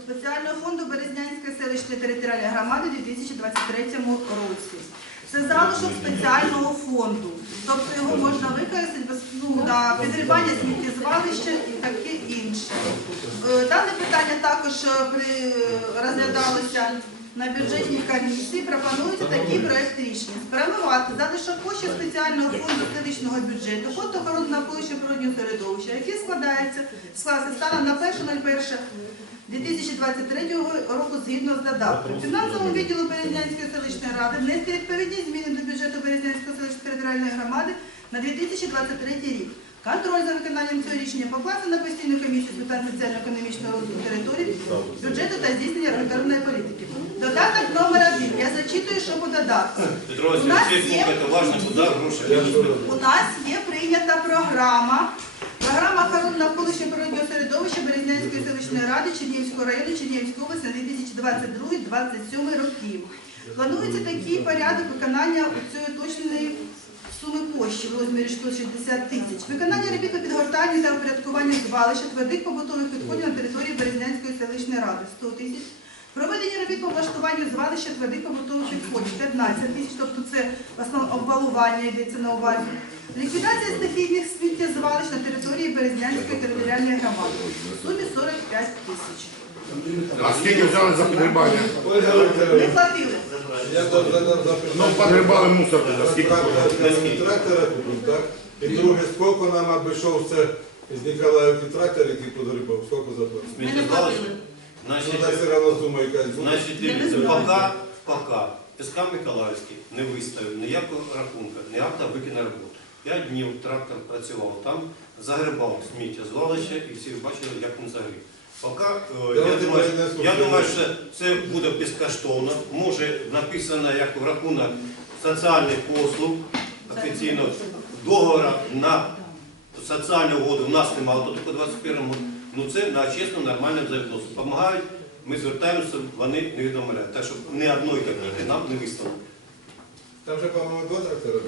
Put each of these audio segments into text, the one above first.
спеціального фонду Березнянської селищної територіальної громади у 2023 році. Це залишок спеціального фонду, тобто його можна використати ну, на підривання сміттєзвалища і таке інше. Е, Дане питання також е, розглядалося на бюджетній комісії. Пропонується такий проект рішення. Спрямувати залишок коштів спеціального фонду селищного бюджету, фонд охорони навколишнього природнього середовища, який складається склався станом на 1.01 2023 року згідно з додатком. Фінансовому відділу Березнянської селищної ради внести відповідні зміни до бюджету Березнянської селищної територіальної громади на 2023 рік. Контроль за виконанням цього рішення покласти на постійну комісію з питань соціально-економічного розвитку території, бюджету та здійснення регуляторної політики. Додаток номер один. Я зачитую, що по додатку. У нас є-. У нас є прийнята програма. Програма охорони навколишнього природнього середовища Березнянської селищної ради Чернігівського району Чернігівської області на 2022-2027 років. Планується такий порядок виконання цієї уточненої суми коштів в розмірі 160 тисяч. Виконання робіт по підгортанню та упорядкуванню звалища твердих побутових відходів на території Березнянської селищної ради 100 тисяч. Проведення робіт по влаштуванню звалища твердих побутових відходів 15 тисяч, тобто це в основному обвалування йдеться на увазі. Ліквідація стихійних сміттєзвалищ на території Березнянської територіальної громади у сумі 45 тисяч. А скільки взяли за підгрібання? Не платили. Ну, підгрібали мусор туди. Скільки? Трактора- купив, так? І друге, скільки нам обійшовся з Ніколаївки трактор, який підгрібав, скільки заплатив? Ми не платили. Ну, так все одно сума якась значить, дивіться, знаю. пока, пока ПСК Миколаївський не виставив ніякого рахунка, ні акта викине роботу. П'ять днів трактор працював там, загребав сміття звалище і всі бачили, як він загріб. Поки, е, я, думаю, я думаю, що це буде безкоштовно. Може написано як в рахунок соціальних послуг офіційно договора на соціальну угоду. У нас немає, то тільки 21-му. Ну це на чесно, нормальне взаємодопомогу. Помагають, ми звертаємося, вони не відмовляють. Так що ні одної копійки нам не виставили. Там же, по-моєму, два трактора.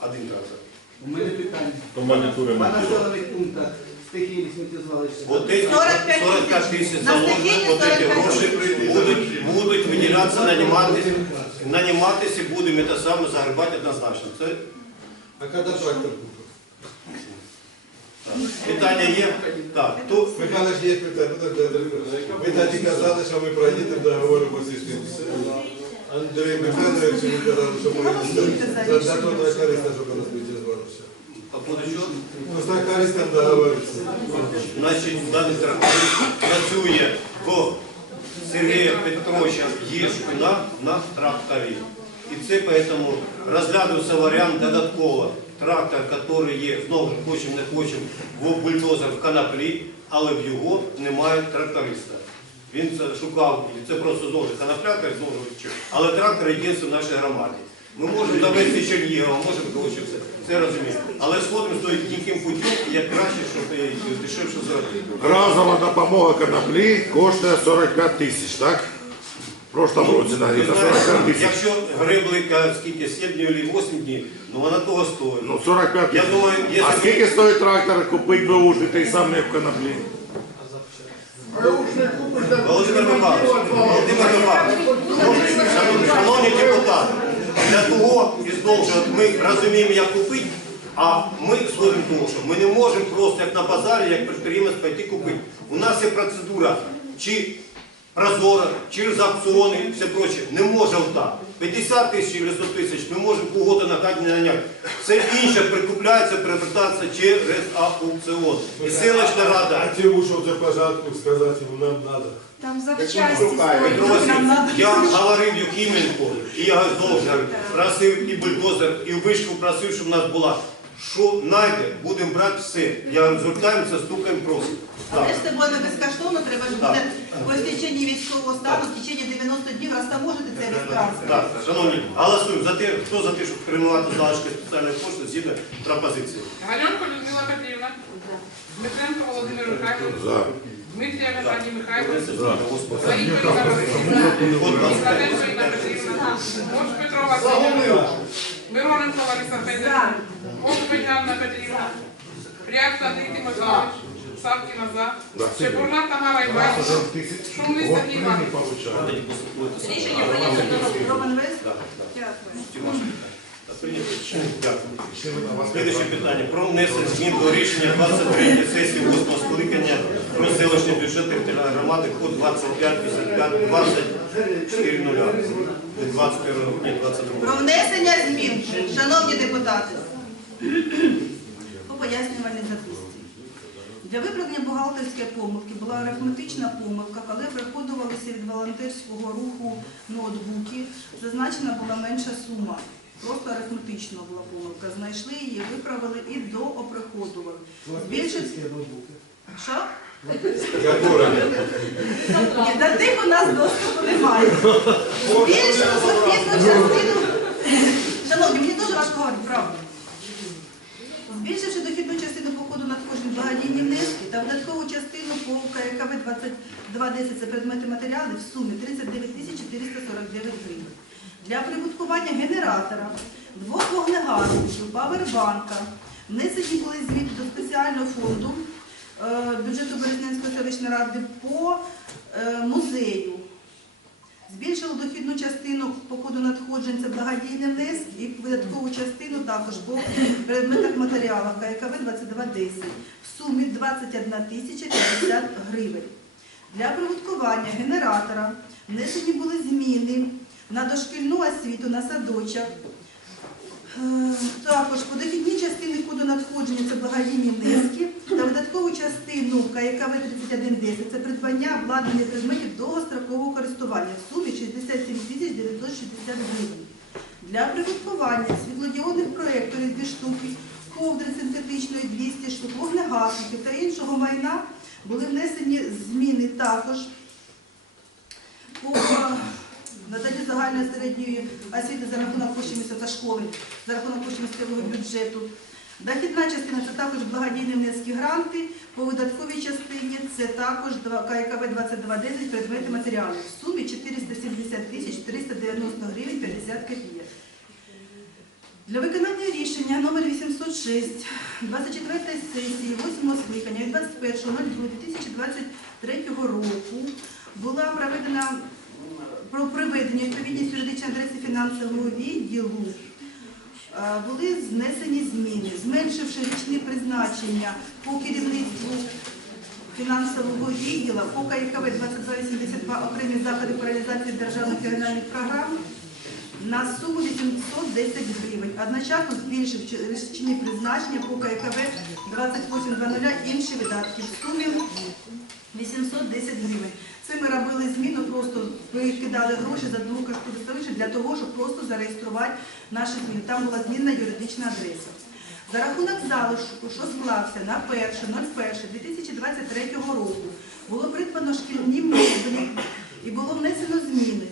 Один трактор. У мене питання. То монітори По населених пунктах стихійних сміттєзвалищ. Вот эти 45 45 тисяч. тисяч На заложено, стихійні вот 45 гроші будуть, будуть виділятися, наніматися, наніматися, будемо це саме загребати однозначно. Це А коли трактор купив? так. питання є. Так, то Михайло ж є питання. Ну, так, так, Ви тоді казали, що ми проїдемо договори по сільській. Андрій Михайлович, він казав, що ми за за то тракториста, щоб у нас звалище. По поводу чого? Ну, з трактористом договоритися. Значить, даний тракторист працює в Сергія Петровича Єшку на, на тракторі. І це поэтому розглядався варіант додатково. Трактор, який є, знову ж хочемо, не хочемо, в бульдозер в коноплі, але в його немає тракториста. Він це шукав, це просто знову ж конопляка, знову ж. Але трактор єдиний в нашій громаді. Ми можемо довести Чернігова, можемо коротше все. Це розуміємо. Але сходимо з яким путем, як краще, щоб е, дешевше зробити. Разова допомога коноплі коштує 45 тисяч, так? В прошлому році Ви нагріта 45 тисяч. Якщо гриблика скільки 7 днів або 8 днів, ну вона того стоїть. Ну, 45 Я тисяч. А скільки стоїть трактор купити беушний, той самий в коноплі? Володимир Михайлович, Володимир Михайлович, шановні депутати, для того і знову ж ми розуміємо, як купити, а ми сходимо того, що ми не можемо просто як на базарі, як підприємець пойти купити. У нас є процедура чи прозора, через аукціони все проче. Не може так. 50 тисяч чи 100 тисяч ми можемо кого-то нагадати не наняти. Все інше прикупляється, привертається через аукціон. І селищна рада. А ті ушов це пожатку сказати, нам треба. Там запчасті Петро Васильович, я говорив Юхіменко, і я знову просив і бульдозер, і вишку просив, щоб у нас була. Що знайде, будемо брати все. Я звертаємося, стукаємо, просимо. Але ж це буде безкоштовно, треба ж буде по стеченні військового стану в течение 90 днів розтаможити цей весь транспорт. Так, шановні, голосуємо за те, хто за те, щоб перейменувати залишки спеціальної кошти згідно пропозиції. Галянко Людмила Петрівна. Дмитренко Володимир Михайлович. Дмитрія Наталія Михайлович. Господи. Лариса Ірина Васильівна. Складенко Петрівна. Мош Петро Васильович. Мироненко Лариса Федорівна. Анна Петрівна. Пряк Андрій Тимофійович. Савкіна за. Чепурна Тамара Іванівна. Шумний Сергій Іванович. Рішення прийнято. Роман Вес? Дякую. Прийнято. Питання. Про внесення змін до рішення 23 сесії 8 скликання про селищний бюджет територіальної громади код 25 55 20 4 21 грудня 22 Про внесення змін, шановні депутати, по пояснювальній записці. Для виправлення бухгалтерської помилки була арифметична помилка, коли приходувалися від волонтерського руху ноутбуки, зазначена була менша сума. Просто арифметична була помилка. Знайшли її, виправили і дооприходували. Збільшить... Що? Ні, До тих у нас доступу немає. Збільшили дохідну частину. Шановні, мені дуже важко говорити, правда. Збільшивши дохідну частину походу надходжень благодійні внески та видаткову частину по ККВ 2210 це предмети матеріали в сумі 39 тисяч 449 гривень. Для прибуткування генератора, двох вогнегасників, павербанка, внесені були звіти до спеціального фонду е, бюджету Березнянської селищної ради по е, музею. Збільшили дохідну частину по коду надходжень, це благодійний внеск, і видаткову частину також по предметах матеріалах ККВ 2210 в сумі 21 тисяча 50 гривень. Для прибуткування генератора внесені були зміни на дошкільну освіту, на садочок. Е, Також по дохідній частині коду надходження це благодійні внески та видаткову частину ККВ 3110 це придбання обладнання предметів довгострокового користування в сумі 67 тисяч 960 гривень. Для прибуткування світлодіодних проєкторів 2 штуки, ковдри синтетичної 200 штук, вогнегасників та іншого майна були внесені зміни також по наданню загальної середньої освіти за рахунок коштів місця та школи, за рахунок коштів місцевого бюджету. Дохідна частина це також благодійні внески гранти, по видатковій частині це також ККВ 2210 предмети матеріалів в сумі 470 тисяч 390 гривень 50 копійок. Для виконання рішення номер 806 24 сесії 8 скликання від 21.02.2023 року була проведена про приведення відповідність юридичної адреси фінансового відділу е, були знесені зміни, зменшивши річні призначення по керівництву фінансового відділу по ККВ 2282 окремі заходи по реалізації державних регіональних програм на суму 810 гривень. Одночасно збільшивши річні призначення по ККВ 2800 інші видатки в сумі 810 гривень. Це ми робили зміну, просто викидали гроші з одного користувача для того, щоб просто зареєструвати наші зміни. Там була змінна юридична адреса. За рахунок залишку, що склався на 1.01.2023 року, було придбано шкільні модулі і було внесено зміни.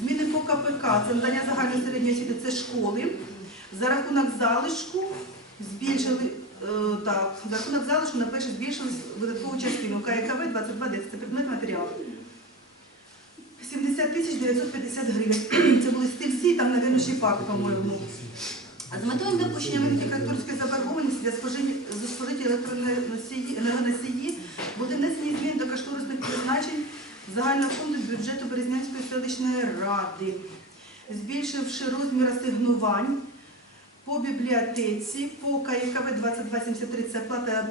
Зміни по КПК, це надання загальної середньої освіти, це школи. За рахунок залишку збільшили, е, так, за рахунок залишку на перше збільшили видаткову частину ККВ 2210, це предмет матеріалу. 70 тисяч 950 гривень. Це були стільці, там, навіть, ще пак, по-моєму. З метою недопущення виникнення заборгованості для спожиті- енергоносії були внесені зміни до кошторисних призначень загального фонду бюджету Березнянської селищної ради, збільшивши розмір асигнувань по бібліотеці, по ККВ 2273 це плата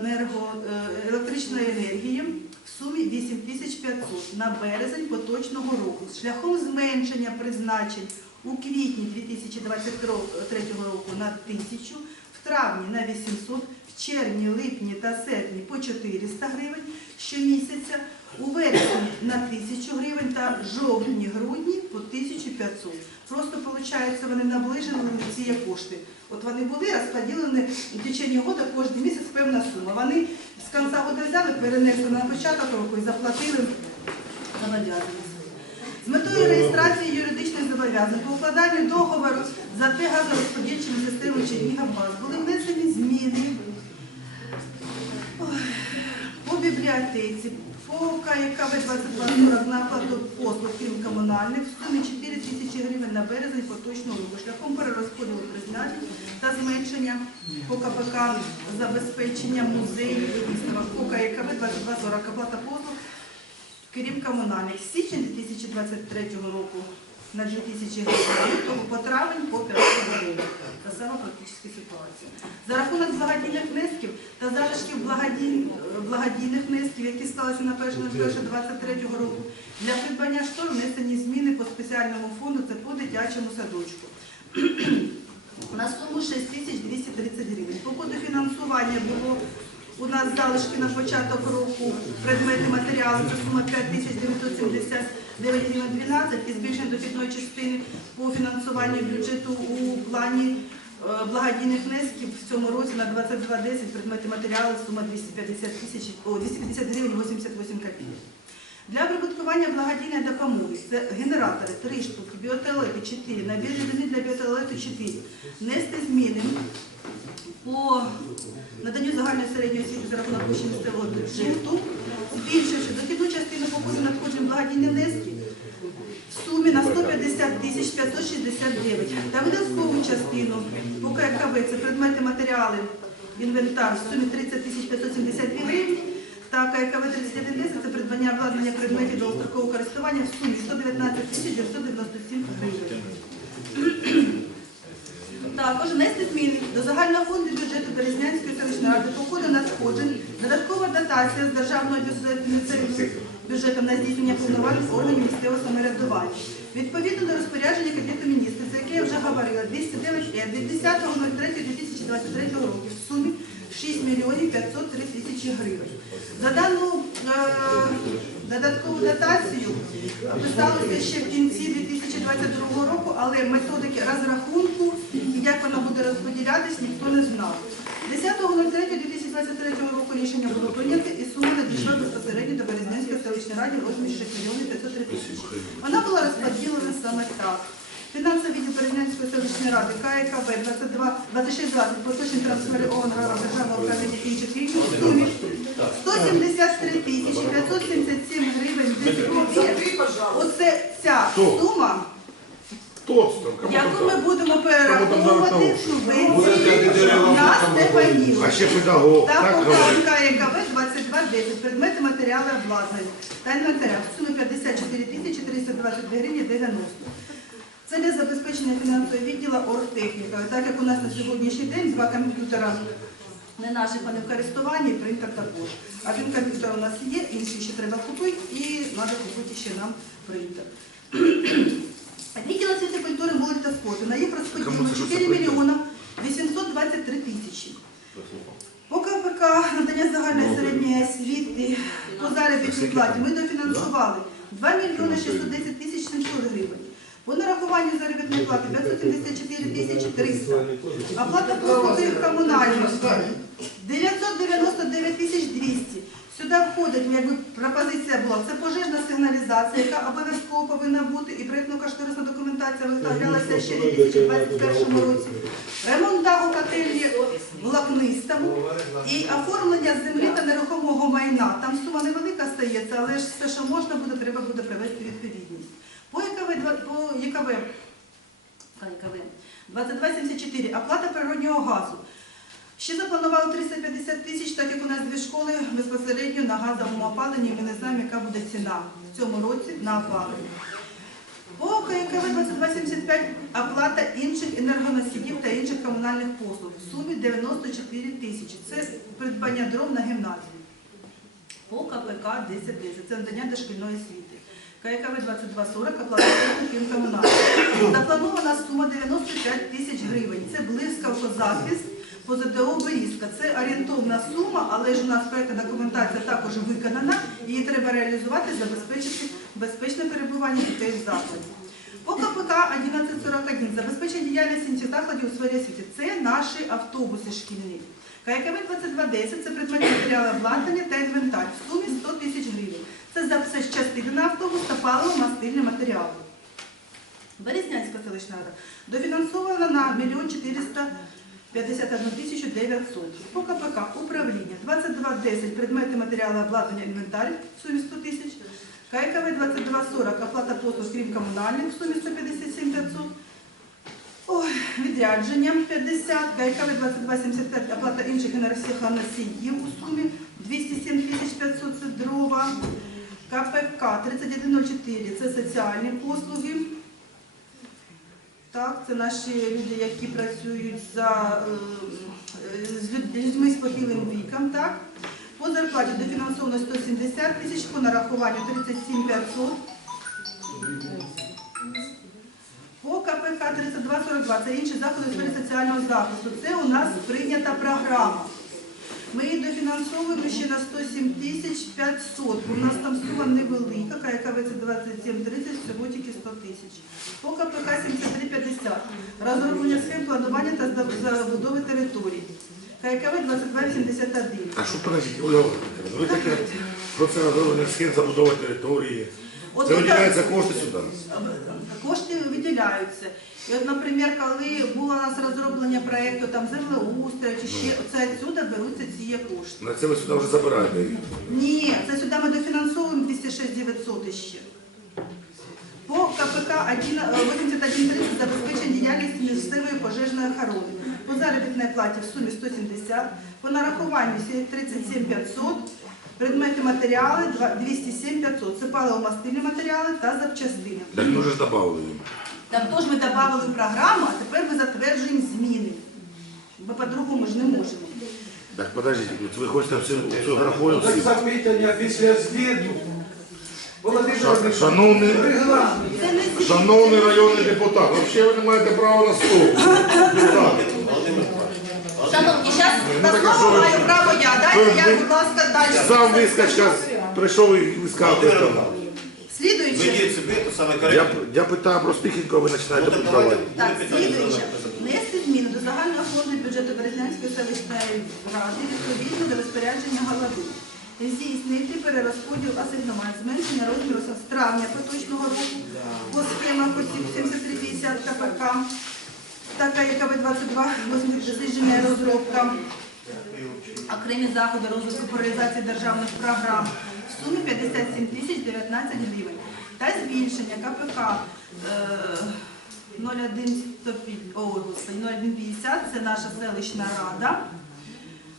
е, електричної енергії в сумі 8500 на березень поточного року шляхом зменшення призначень у квітні 2023 року на 1000, в травні на 800, в червні, липні та серпні по 400 гривень щомісяця, у вересні на 1000 гривень та жовтні, грудні по 1500. Просто, виходить, вони наближені ці кошти. От вони були розподілені в течение року кожен місяць певна сума. Вони з кінця року взяли, перенесли на початок року і заплатили зобов'язаність. З метою реєстрації юридичних зобов'язань по укладанню договору за те газорозподільчими системами Чернігівгаз були внесені зміни по бібліотеці, По яка 2240 на оплату послуг, крім комунальних, в сумі 4 тисячі гривень на березень поточного року шляхом перерозподілу призначень та зменшення по КПК забезпечення музеїв і виставок. По ККВ 2240 оплата послуг, крім комунальних. З січня 2023 року на 2 тисячі гривень, лютого по травень по 500 гривень. Та сама практична ситуація. За рахунок благодійних внесків та залишків благодій- благодійних внесків, які сталися на 1.01.23 року, для придбання штор внесені зміни по спеціальному фонду, це по дитячому садочку. На суму 6230 гривень. По коду фінансування було у нас залишки на початок року предмети матеріали, це сума 5979 гривень 12 і збільшення дохідної частини по фінансуванню бюджету у плані е, благодійних внесків в цьому році на 2210 предмети матеріали, сума 250 тисяч, 250 гривень 88 копійок. Для прибуткування благодійної допомоги це генератори 3 штуки, біотуалети 4, набір рідини для біотуалету 4. Внести зміни по наданню загальної середньої освіти за рахунок місцевого бюджету, збільшивши дохідну коду надходжень благодійні внески в сумі на 150 тисяч 569 та видаткову частину по ККВ, це предмети матеріали, інвентар. В сумі 30 тисяч 572 гривні. Та ККВ 3110 це придбання обладнання предметів довгострокового користування в сумі 119 тисяч 997 гривень. Також внести зміни до загального фонду бюджету Березнянської селищної ради по ходу надходжень, додаткова дотація з державного бюджету бюджетом на здійснення повноважень органів місцевого самоврядування. Відповідно до розпорядження Кабінету міністрів, за яке я вже говорила, 209 е від 10.03.2023 року в сумі 6 мільйонів 503 тисячі гривень. За дану е, додаткову дотацію писалося ще в кінці 2022 року, але методики розрахунку і як вона буде розподілятись, ніхто не знав. 10.03.2023 року рішення було прийнято і сума надійшла безпосередньо до Березнянської селищної ради в розмірі 6 мільйонів 503 тисячі. Вона була розподілена саме так. Фінансовий відділ Березнянської селищної ради 22 2620 поточні трансфери органів державного управління інших рівнів в сумі 173 тисячі 577 гривень 10 копійок. Оце ця сума, Там, кому яку ми будемо перераховувати субвенції на Степанів. А ще педагог, Та так говорить. поправка ЯКВ 2210, предмети матеріали обладнання та інвентаря в сумі 54 тисячі 322 гривні 90. Це для забезпечення фінансового відділу оргтехніка. Так як у нас на сьогоднішній день два комп'ютера не наших, вони в користуванні, принтер також. Один комп'ютер у нас є, інший ще треба купити і треба купити ще нам принтер. Відділ освіти культури, молоді та спорту. На їх розподілено 4 мільйона 823 тисячі. По КПК надання загальної середньої освіти по заробітній платі ми дофінансували 2 мільйони 610 тисяч 700 гривень. По нарахуванню заробітної плати 574 тисячі 300. Оплата послуги комунальних 999 тисяч 200. Сюди входить, якби пропозиція була, це пожежна сигналізація, яка обов'язково повинна бути, і проєктно-кошторисна документація виставлялася ще в 2021 році. Ремонт даху котельні в Лакнистому і оформлення землі та нерухомого майна. Там сума невелика стається, але ж все, що можна буде, треба буде привести відповідність. По ЄКВ, по ЄКВ, ККВ 2274, оплата природнього газу. Ще запланували 350 тисяч, так як у нас дві школи безпосередньо на газовому опаленні, ми не знаємо, яка буде ціна в цьому році на опалення. По ККВ 2275 оплата інших енергоносіїв та інших комунальних послуг в сумі 94 тисячі. Це придбання дров на гімназію. По КПК 1010 це надання дошкільної освіти. ККВ 2240 оплата комунальних. Запланована сума 95 тисяч гривень. Це блискавко захист по ЗДО Берізка. Це орієнтовна сума, але ж у нас проєктна документація також виконана. Її треба реалізувати, забезпечити безпечне перебування дітей в закладі. По КПК 1141 забезпечення діяльності інших закладів у сфері освіти. Це наші автобуси шкільні. ККВ 2210 це предмети матеріали обладнання та інвентар в сумі 100 тисяч гривень. Це за все частини на автобус та паливо мастильні матеріали. Березнянська селищна рада дофінансована на 1 400 51 тисячу 900. По КПК управління 2210 предмети матеріали обладнання інвентар в сумі 100 тисяч. ККВ 2240 оплата послуг крім комунальних в сумі 157 500. Ой, відрядження 50, ККВ 2275 оплата інших енергосіхоносіїв у сумі 207 тисяч 500 це дрова. КПК 3104 це соціальні послуги. Так, це наші люди, які працюють за, е, е, з людьми з похилим віком. Так? По зарплаті дофінансовано 170 тисяч, по нарахуванню 37 500. По КПК 3242 це інші заходи сфері соціального захисту. Це у нас прийнята програма. Ми її дофінансовуємо ще на 107 тисяч 500. У нас там сума невелика, ККВ це 2730, всього тільки 100 тисяч. По КПК 7350. Розроблення схем планування та забудови територій. ККВ 2281. А що подождіть, Оля ви таке про це розроблення схем забудови території. От Це виділяються кошти сюди. Кошти виділяються. І от, наприклад, коли було у нас розроблення проєкту там землеустрою чи ще, це відсюди беруться ці кошти. На це ви сюди вже забираєте. їх. Ні, це сюди ми дофінансовуємо 206 900 ще. По КПК 1, е, 8130 забезпечення діяльності місцевої пожежної охорони. По заробітній платі в сумі 170, по нарахуванню сі- 37 500, предмети матеріали два- 207 500. Це паливо-мастильні матеріали та запчастини. Так ми вже ж додали їм. Там ми додали програму, а тепер ми затверджуємо зміни. Бо по-другому ж не можемо. Так подождіть, ви хочете всю цю графою Так запитання після. Володимир Шановний, регламент. Районний депутат, взагалі ви не маєте права на слово. Депутат. Шановні, зараз на так слово маю право я. Дайте я, будь ласка, далі. Сам вискочка прийшов і вискав. Слідуюче. Ведіть себе, то саме Я, коректно. я питаю про стихінько, ви починаєте Ну, так давайте. Так. Внести зміни до загального фонду бюджету Березнянської селищної ради відповідно до розпорядження голови. Здійснити перерозподіл асигнувань, зменшення розміру з травня поточного року по схемах осіб 7350 КПК, така яка 22 дослідження і розробка, окремі заходи розвитку по реалізації державних програм в сумі 57 тисяч 19 гривень та збільшення КПК е, 0150, ой, господи, 0150 це наша селищна рада.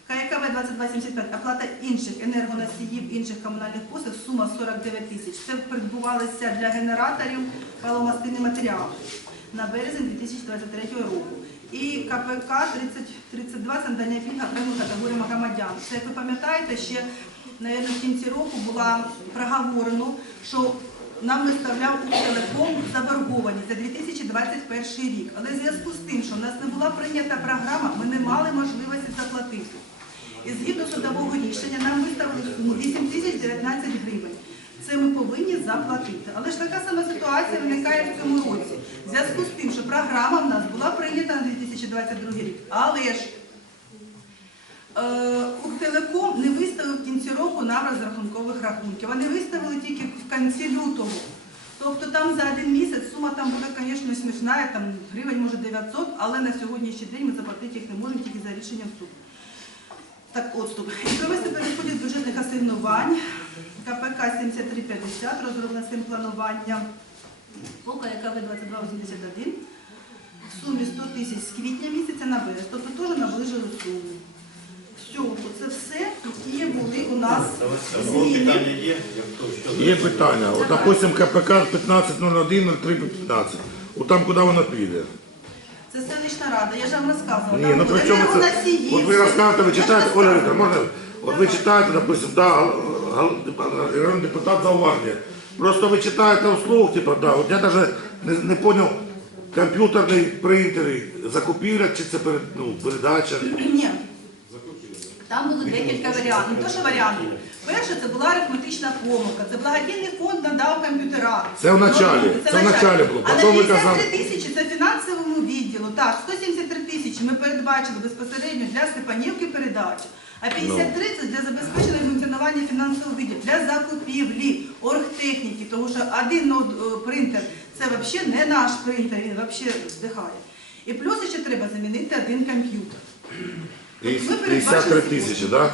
ККВ 2275 оплата інших енергоносіїв, інших комунальних послуг, сума 49 тисяч. Це придбувалося для генераторів паломастильні матеріали на березень 2023 року. І КПК 3032 це надання пільг окремим категоріям громадян. Це, як ви пам'ятаєте, ще навіть в кінці року була проговорено, що нам виставляв Укртелеком заборгованість за 2021 рік. Але в зв'язку з тим, що в нас не була прийнята програма, ми не мали можливості заплатити. І згідно судового рішення нам виставили суму 8 тисяч 19 гривень. Це ми повинні заплатити. Але ж така сама ситуація виникає в цьому році. В зв'язку з тим, що програма в нас була прийнята на 2022 рік. Але ж Е, не виставив в кінці року нам розрахункових рахунків. Вони виставили тільки в кінці лютого. Тобто там за один місяць сума там буде, звісно, смішна, там гривень може 900, але на сьогоднішній день ми заплатити їх не можемо тільки за рішенням суду. Так, отступ. І провести перерозподіл бюджетних асигнувань КПК 7350, розроблена схем планування, по ККВ 2281 в сумі 100 тисяч з квітня місяця на берез, тобто теж наближили суму. Все, це все, які були у нас зміни. питання є? Є питання. От, допустим, КПК 1501 0315. От там куди воно піде? Це селищна рада, я ж вам розказувала. Ні, Там ну при чому це? енергоносії, От ви все. розказуєте, ви читаєте, Оля. Вікторовна, можна? От ви читаєте, допустим, да, гал- гал- народний депутат зауваження. Просто ви читаєте вслух, типу, да, от я навіть не, не поняв, комп'ютерний принтери, закупівля чи це перед, ну, передача? Ні. Там було декілька варіантів. Не то, що варіантів. Перше, це була арифметична помилка. Це благодійний фонд надав комп'ютера. Це в началі, це в началі було. А на Потім ви 53 казали- тисячі це фінансовому відділу. Так, 173 тисячі ми передбачили безпосередньо для Степанівки передачу. А 53 це для забезпечення функціонування фінансового відділу, для закупівлі, тому що один ноут, е, принтер це взагалі не наш принтер, він взагалі здихає. І плюс ще треба замінити один комп'ютер. 53 тисячі, так?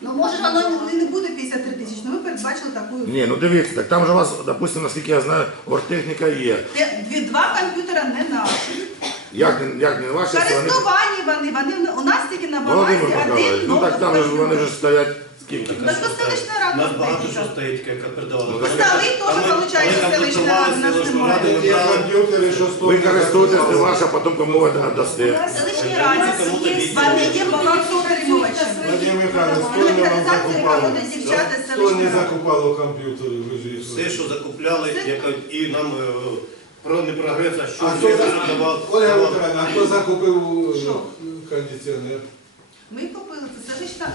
Ну може воно не буде 53 тисячі, але ми передбачили таку. Ні, ну дивіться, так там же у вас, допустимо, наскільки я знаю, оргтехніка є. Те- два комп'ютера не наші. Як, не- як не ваші, це вони... Користувані вони, вони у нас тільки на балансі Володимир один ну так там же ж вони вже стоять скільки? Так то селищна У рада нас багато що стоїть, як передавали. Столи теж, виходить, селищна рада, нас немає. Ви користуєтесь не ваше, а потім кому ви дасте. Селищні раді Кому-то вони є балансоутримувачами. Владимир Михайлович, хто не вам Інвентаризація закупав? дівчата з Хто не селищної ради. закупало комп'ютери? Ви ж їх Все, що закупляли, і нам е, про не прогрес, а що А хто за-. Ольга. Михайловна, а хто закупив е, кондиціонер? Ми купили це селищна,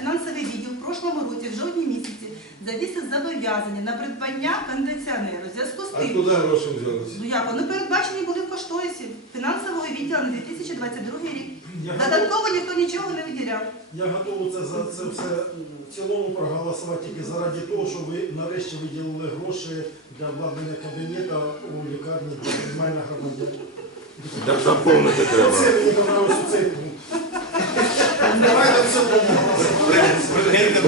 фінансовий відділ в прошлому році, в жовтні місяці, завісив зобов'язання на придбання кондиціонеру. Зв'язку з А куди гроші взялися? ну як, вони передбачені були в кошторисі фінансового відділу на 2022 рік. Я Додатково ніхто нічого не виділяв. Я готовий це за це все в цілому проголосувати тільки заради того, щоб ви нарешті виділили гроші для обладнання кабінету у лікарні для нормальних громадян. Так заповнити треба. Оце мені подобається цей пункт. Давайте все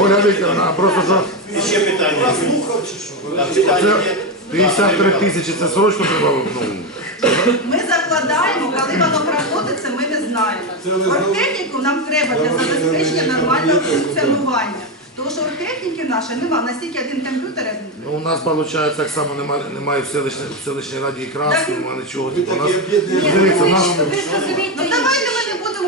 Оля Вікторовна, а просто що І ще питання. слухав чи що? А питання це є? 53 тисячі, це срочно треба, ну, Ми закладаємо, коли воно проходиться, ми не знаємо. Ви Оргтехніку нам треба для забезпечення нормального функціонування. Тому що оргтехніки нашої немає, настільки один комп'ютер. ну у нас виходить так само немає, немає в селищній, в селищній раді і красу, немає нічого. Ви Типу, у нас, такі об'єднані. дивіться, у нас, Ви зрозумієте, Ну давайте ми не будемо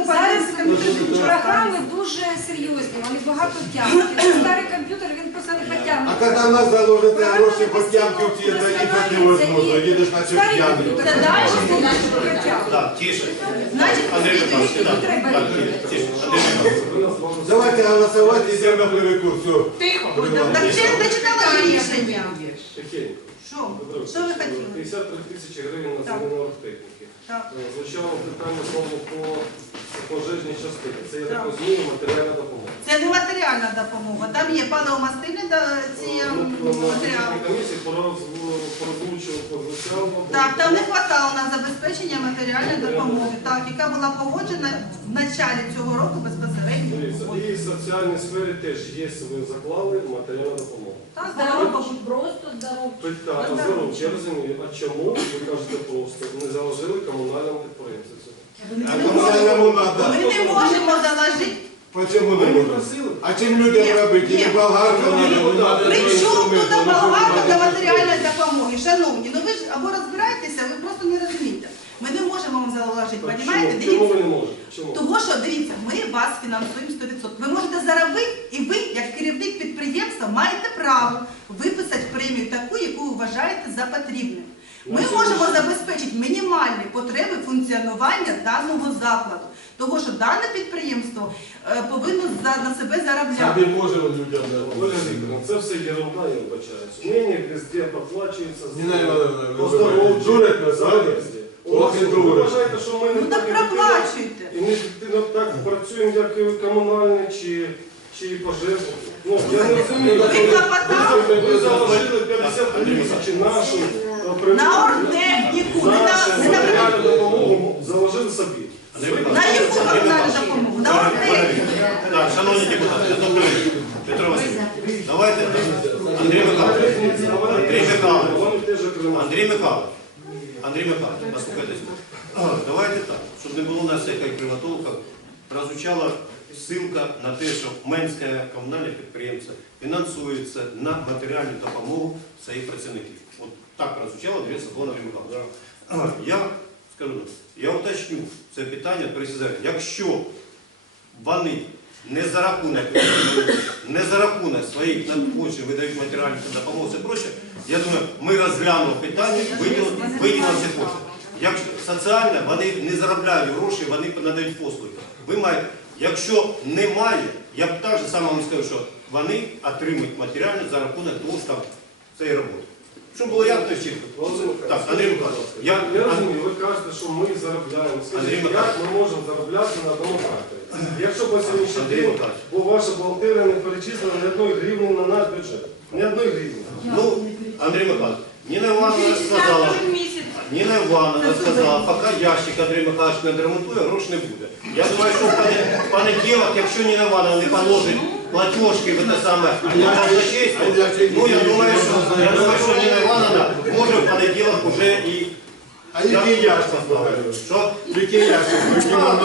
зараз подивитися комп'ютер. програми дуже серйозні, вони багато тягнуть. Це Старий комп'ютер він просто не А коли в нас заложити гроші по тямки в ті, то їхати невозможно. Їдеш на цю Старий Це далі. Так, тише. Значить, Андрій слідуючий. Треба тише. Давайте голосувати, на перекур. Все. Тихо. Так ще не читала рішення. Що? Що ви хотіли? 53 тисячі гривень на. Так. Е, Звучало питання знову по пожежній частині. Це, я так розумію, матеріальна допомога. Це не матеріальна допомога. Там є паливомастильні ці ем, Ну, матеріали. бюджетній комісії пороз- порозвучив. Так, там не хватало на забезпечення матеріальної допомоги, так, яка була погоджена в началі цього року безпосередньо. Дивіться, І в соціальній сфері теж є, ви заклали матеріальну допомогу. Так, здорово. Питання, здорово, я розумію, а чому ви кажете просто, не заложили комунальному підприємцю цього? А комунальному надо. Ми не можемо заложити. Почему не можна? А чим людям робити? Ні. Не болгарка надо. При чому тут болгарка до матеріальної допомоги? Шановні, ну ви ж або розбираєтеся, ви просто не розумієте. Ми не можемо вам заложити, Так, розумієте? чому? Чому ви не можете? Чому? Того, що дивіться, ми вас фінансуємо 100%. Ви можете заробити, і ви, як керівник підприємства, маєте право виписати премію таку, яку ви вважаєте за потрібне. Ми можемо забезпечити мінімальні потреби функціонування даного закладу. Того, що дане підприємство е, повинно за- на себе заробляти. Самі можемо людям. Ольга Вікторовна, це все ерунда, я вибачаюсь. Мнення везде проплачується. Ніна Івановна, ви Оздоровче. дурять нас, ви вважаєте, що ми не Ну так проплачуйте. І ми ефективно так працюємо, як і комунальні чи, чи пожежні. Ну, я не розумію. Ви клопотали Ви- Ви заложили 50 тисяч нашу на оргтехніку, не на, не на, матеріальну допомогу заложили собі. На яку комунальну допомогу? На оргтехніку. Так, шановні депутати, добре. Петро Васильович, давайте. Андрій Михайлович. Андрій Михайлович. Вони теж окремо. Андрій Михайлович. Андрій Михайлович, послухайте. Давайте так, щоб не було у нас всякої приватовка, прозвучала ссылка на те, що Менське комунальне підприємство фінансується на матеріальну допомогу своїх працівників. От так прозвучало, слово Андрій Михайлович. Я скажу, я уточню це питання присізаю. Якщо вони не за рахунок, не за рахунок своїх надходжень видають матеріальну допомогу, це проще. Я думаю, ми розглянемо питання, виділимо ці кошти. Якщо соціально вони не заробляють гроші, вони надають послуги. Ви маєте, якщо немає, я б так же само вам скажу, що вони отримують матеріально за рахунок того ж там цієї роботи. Щоб було ясно і чітко. Так, Андрій Михайлович, я, Я розумію, ви кажете, що ми заробляємо. Андрій Скажіть, як ми можемо заробляти на одному факторі? Якщо по сьогоднішній день, бо ваша бухгалтерія не перечислена ні одної гривні на наш бюджет. Ні одної гривні. ну, Андрій Михайлович, Ніна Івановна сказала, Ніна Івановна сказала, поки ящик Андрій Михайлович не відремонтує, грош не буде. Я думаю, що в поне- в понеділок, якщо Ніна Івановна не положить платіжки в те саме казначейство, ну я думаю, що я думаю, що Ніна Івановна може в понеділок уже і А який ящик покажу? що Який ящик? Який нам надо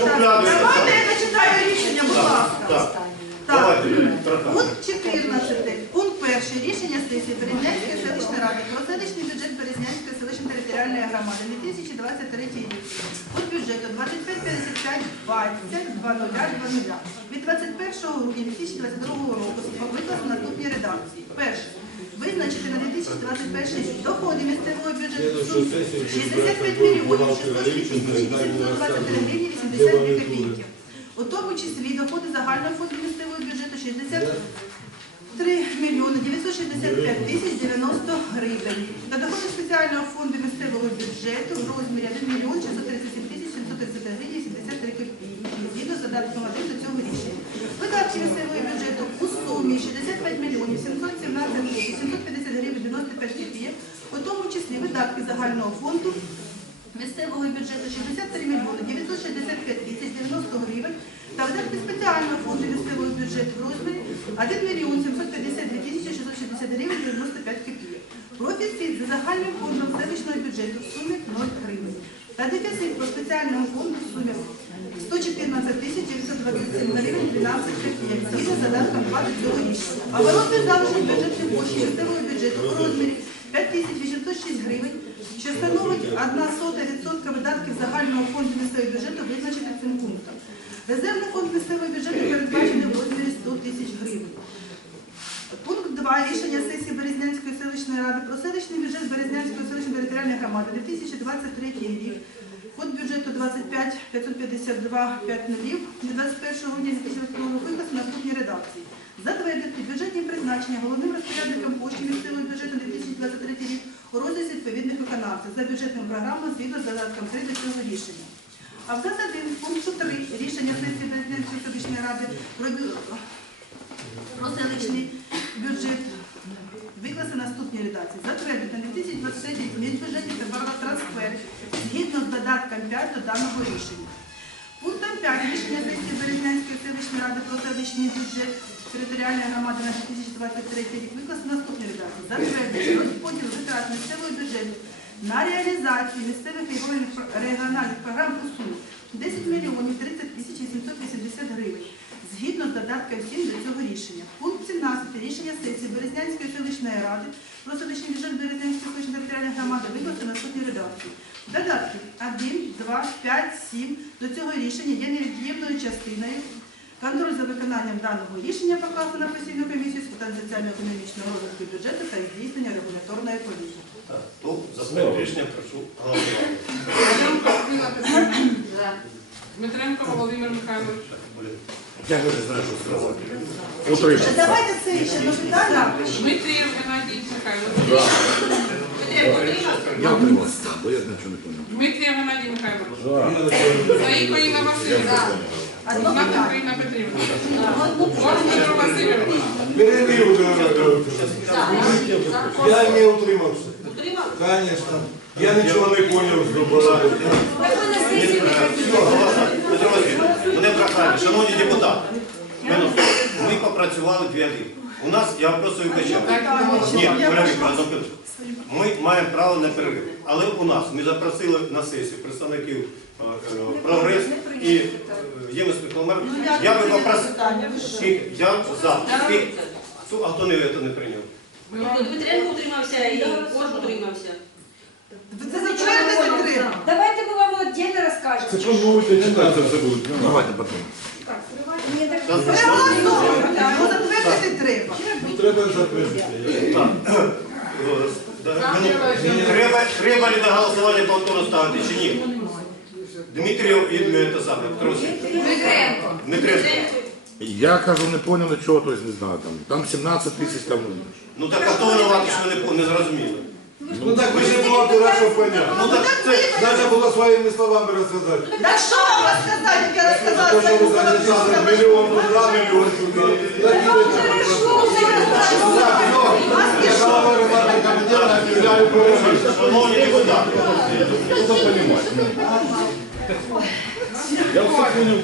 шухляду Давайте я зачитаю рішення, будь ласка. Так, Так. давайте. Пункт 14. Пункт перший. Рішення сесії Березнянської селищної ради про селищний бюджет Березнянської селищної територіальної громади 2023 рік. Пункт бюджету 2555 20 00 від 21 грудня 2022 року викласти наступні редакції. Перше. Визначити на 2021 рік доходи місцевого бюджету в сумі 65 мільйонів 623 гривні 82 копійки. У тому числі доходи загального фонду місцевого бюджету 63 мільйони 965 тисяч 90 гривень. Та доходи спеціального фонду місцевого бюджету в розмірі 1 мільйон 637 тисяч 730 гривень 73 копійки. Згідно з додатком 1 до цього рішення. Видатки місцевого бюджету у сумі 65 мільйонів 717 тисяч 750 гривень 95 копійок, у тому числі видатки загального фонду місцевого бюджету 63 мільйони 965 тисяч 90 гривень та видатки спеціального фонду місцевого бюджету в розмірі 1 мільйон 752 тисячі 660 гривень 95 копійок. Профіцит за загальним фондом селищного бюджету в сумі 0 гривень. Та дефіцит по спеціальному фонду в сумі 114 тисяч 927 гривень 12 копійок. Згідно з задатком 2 до цього рішення. Оборотний залишок бюджетних коштів місцевого бюджету у розмірі 5 тисяч 806 гривень, що становить 1 сота відсотка видатків загального фонду місцевого бюджету визначених цим пунктом. Резервний фонд місцевого бюджету передбачений в розмірі 100 тисяч гривень. Пункт 2. Рішення сесії Березнянської селищної ради про селищний бюджет Березнянської селищної територіальної громади 2023 рік. Код бюджету 25 552 5 нулів від 21 грудня 2022 року викласти наступні редакції. Затвердити бюджетні призначення головним розпорядником коштів місцевого бюджету 2023 рік у розрізі відповідних виконавців за бюджетною програмою згідно з додатком 3 до цього рішення. Абзац 1 пункту 3 рішення сесії Березнянської селищної ради про селищний бюджет викласти наступні редакції. Затвердити на 2023 рік міжбюджетні та трансфери згідно з додатком 5 до даного рішення. Пунктом 5 рішення сесії Березнянської селищної ради про селищний бюджет територіальної громади на 2023 рік викласти наступні редакції. Затвердити розподіл витрат місцевого бюджету на реалізацію місцевих регіональних програм у сумі 10 мільйонів 30 тисяч 780 гривень згідно з додатком 7 до цього рішення. Пункт 17 рішення сесії Березнянської селищної ради про селищний бюджет Березнянської селищної територіальної громади викласти наступні редакції. Додатки 1, 2, 5, 7 до цього рішення є невід'ємною частиною. Контроль за виконанням даного рішення покласти на постійну комісію з питань соціально-економічного розвитку бюджету та здійснення регуляторної політики. Так, хто за це рішення прошу голосувати. Дмитренко Ірина Петрівна. Дмитренко Володимир Михайлович. Я не знаю, що сказати. Утримався. Давайте це ще одне питання. Дмитрієв Геннадій Михайлович. Я утримався, бо я нічого не поняв. Дмитрієв Геннадій Михайлович. Заїко Інна Васильівна. Одна питання. Петрівна Петрівна. Васильович. Перебив, Я не утримався. Конечно. Я нічого не поняв з доповідання. Так ви на сесії не ходіть. Петро Васильович, мене прохання, шановні депутати, ми, ми попрацювали дві години. У нас, я просто викачав. Ні, Вікторовна, одну хвилинку. Ми маємо право на перерив. Але у нас ми запросили на сесію представників е, е, прогрес і е, Ну, Я би попросив, скільки- я за. Скільки- А хто не, це не прийняв? Дмитренко утримався і Корж утримався. Це затвердити треба. Давайте ми вам отдельно розкажемо. Це що ви будете читати все будуть? Давайте потім. Ні, так Так, ну затвердити треба. Треба затвердити. Треба, треба ли на голосування повторно ставити чи ні? Дмитрів і е, те саме. Дмитренко. Дмитренко. Я кажу, не поняв нічого, тобто не знаю. Там, там 17 тисяч там. Ну так а хто винуватий, що не, по- не зрозуміли? Ну так ви ще була дура, що поняв. Ну так це, Треба було своїми словами розказати. Так що вам розказати, як я розказала То, що ви своїм зачитали словам? мільйон туди, мільйон сюди. Так і ви Я голова ремонтного комітету, обіцяю пережити. шановні депутати, Я все понял.